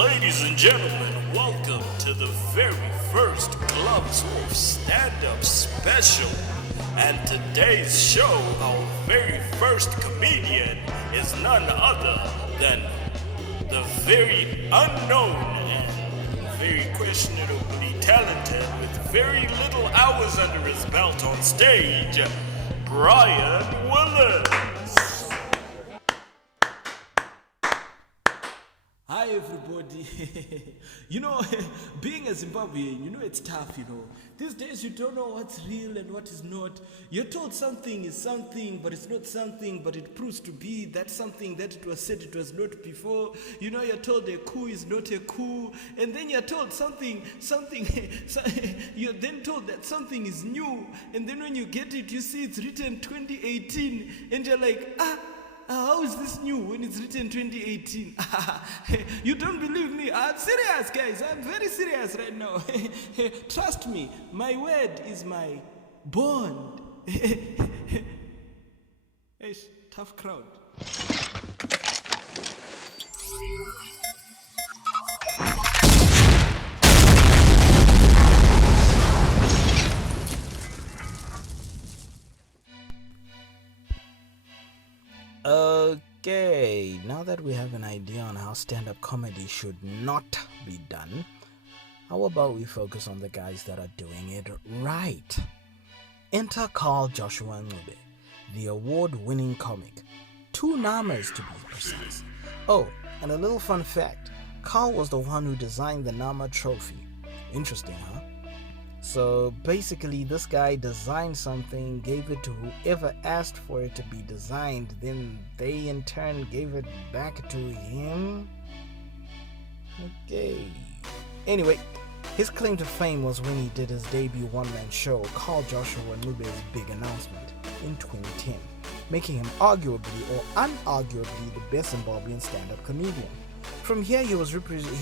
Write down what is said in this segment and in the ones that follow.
Ladies and gentlemen, welcome to the very first Clubs of Stand-Up Special. And today's show, our very first comedian is none other than the very unknown and very questionably talented with very little hours under his belt on stage, Brian Willis. Hi everybody. Being a Zimbabwean, it's tough, These days you don't know what's real and what is not. You're told something is something, but it's not something, but it proves to be that something that it was said it was not before. You're told a coup is not a coup, and then you're told something, you're then told that something is new, and then when you get it, you see it's written 2018, and you're like, how is this new when it's written 2018? You don't believe me? I'm serious, guys. I'm very serious right now. Trust me, my word is my bond. Hey, tough crowd. Okay, now that we have an idea on how stand-up comedy should not be done, how about we focus on the guys that are doing it right? Enter Carl Joshua Ncube, the award-winning comic. 2 Namas to be precise. Oh, and a little fun fact, Carl was the one who designed the Nama trophy. Interesting, huh? So basically this guy designed something, gave it to whoever asked for it to be designed, then they in turn gave it back to him. Okay. Anyway, his claim to fame was when he did his debut one-man show, Carl Joshua Ncube's Big Announcement, in 2010, making him arguably or unarguably the best Zimbabwean stand-up comedian. From here he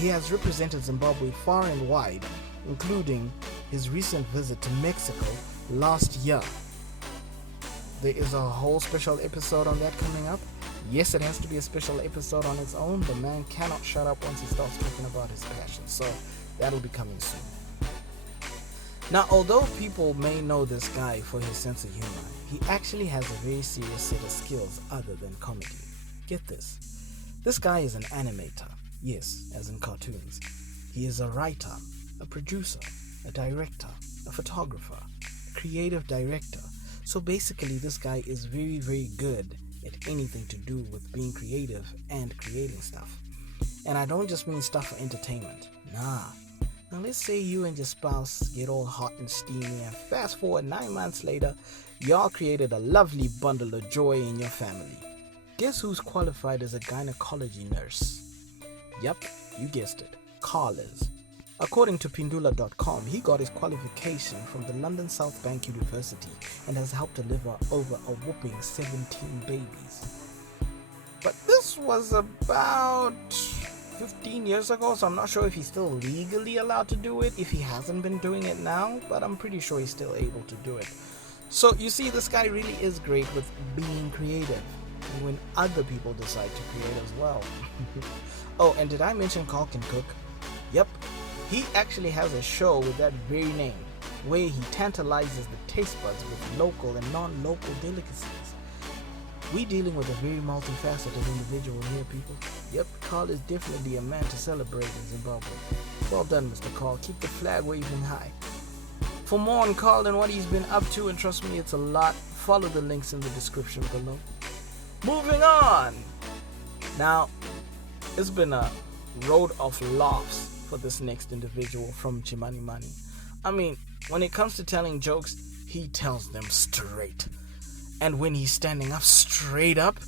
has represented Zimbabwe far and wide, including his recent visit to Mexico last year. There is a whole special episode on that coming up. Yes, it has to be a special episode on its own. The man cannot shut up once he starts talking about his passion, so that'll be coming soon. Now, although people may know this guy for his sense of humor, he actually has a very serious set of skills other than comedy. Get this. This guy is an animator. Yes, as in cartoons. He is a writer, a producer, a director, a photographer, a creative director. So basically this guy is very, very good at anything to do with being creative and creating stuff. And I don't just mean stuff for entertainment. Nah. Now let's say you and your spouse get all hot and steamy and fast forward 9 months later, y'all created a lovely bundle of joy in your family. Guess who's qualified as a gynecology nurse? Yup, you guessed it. Carl is. According to Pindula.com, he got his qualification from the London South Bank University and has helped deliver over a whopping 17 babies. But this was about 15 years ago, so I'm not sure if he's still legally allowed to do it, if he hasn't been doing it now, but I'm pretty sure he's still able to do it. So you see, this guy really is great with being creative, and when other people decide to create as well. Oh, and did I mention Carl can cook? Yep. He actually has a show with that very name, where he tantalizes the taste buds with local and non-local delicacies. We dealing with a very multifaceted individual here, people. Yep, Carl is definitely a man to celebrate in Zimbabwe. Well done, Mr. Carl. Keep the flag waving high. For more on Carl and what he's been up to, and trust me, it's a lot, follow the links in the description below. Moving on! Now, it's been a road of laughs for this next individual from Chimani Mani. I mean, when it comes to telling jokes, he tells them straight. And when he's standing up straight up,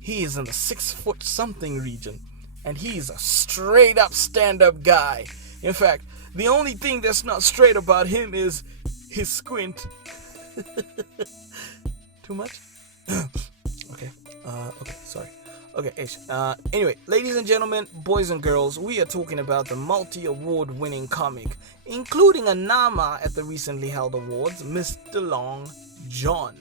he is in the 6 foot something region. And he's a straight up stand-up guy. In fact, the only thing that's not straight about him is his squint. Too much? Okay, sorry. Okay, anyway, ladies and gentlemen, boys and girls, we are talking about the multi-award winning comic, including a Nama at the recently held awards, Mr. Long John.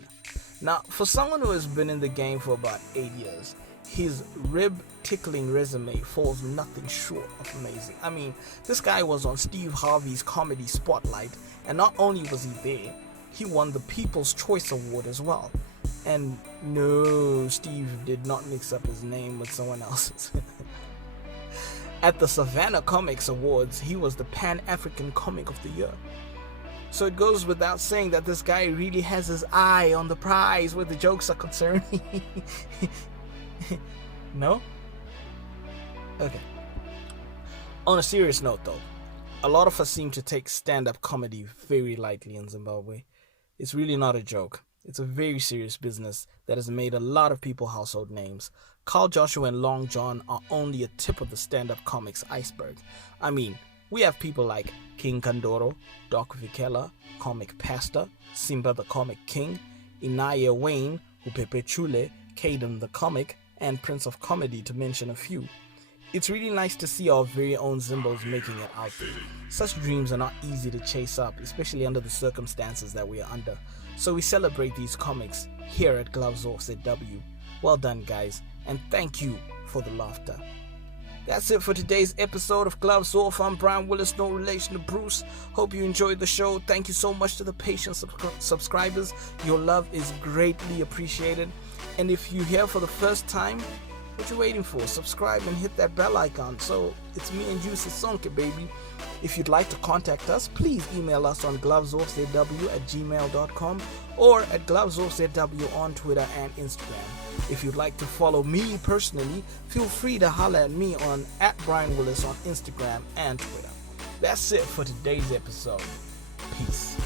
Now, for someone who has been in the game for about 8 years, his rib-tickling resume falls nothing short of amazing. I mean, this guy was on Steve Harvey's Comedy Spotlight, and not only was he there, he won the People's Choice Award as well. And no, Steve did not mix up his name with someone else's. At the Savannah Comics Awards, he was the Pan-African Comic of the Year. So it goes without saying that this guy really has his eye on the prize where the jokes are concerned. No? Okay. On a serious note though, a lot of us seem to take stand-up comedy very lightly in Zimbabwe. It's really not a joke. It's a very serious business that has made a lot of people household names. Carl Joshua and Long John are only a tip of the stand-up comics iceberg. I mean, we have people like King Kandoro, Doc Vikela, Comic Pastor, Simba the Comic King, Inaya Wayne, Hupepe Chule, Caden the Comic, and Prince of Comedy, to mention a few. It's really nice to see our very own Zimbos making it out there. Such dreams are not easy to chase up, especially under the circumstances that we are under. So we celebrate these comics here at Gloves Off ZW. Well done, guys, and thank you for the laughter. That's it for today's episode of Gloves Off. I'm Brian Willis, no relation to Bruce. Hope you enjoyed the show. Thank you so much to the patient subscribers. Your love is greatly appreciated. And if you're here for the first time, what you waiting for? Subscribe and hit that bell icon. So it's me and you, Sisonke, baby. If you'd like to contact us, please email us on glovesoffzw@gmail.com or at glovesoffzw on Twitter and Instagram. If you'd like to follow me personally, feel free to holler at me on @BrianWillis on Instagram and Twitter. That's it for today's episode. Peace.